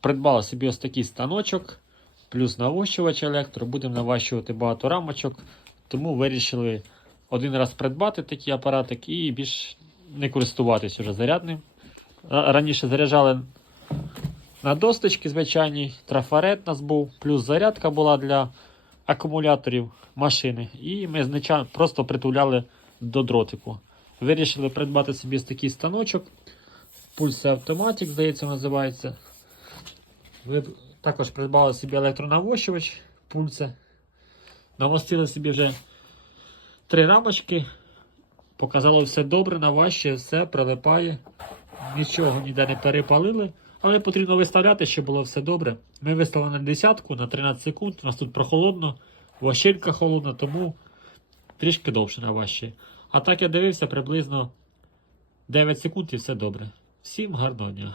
Придбали собі ось такий станочок, плюс навощувач електро. Будемо наващувати багато рамочок. Тому вирішили один раз придбати такий апаратик і більш не користуватись уже зарядним. Раніше заряджали на досточки звичайні, трафарет у нас був, плюс зарядка була для акумуляторів машини. І ми просто притуляли до дротику. Вирішили придбати собі такий станочок. Пульс Automatic, здається, називається. Ви також придбали собі електронавощувач пульса. Намостили собі вже три рамочки. Показало все добре, наваще, все прилипає. Нічого ніде не перепалили. Але потрібно виставляти, щоб було все добре. Ми виставили на десятку на 13 секунд. У нас тут прохолодно, вощелька холодна, тому трішки довше на важче. А так я дивився приблизно 9 секунд і все добре. Всім гарного дня!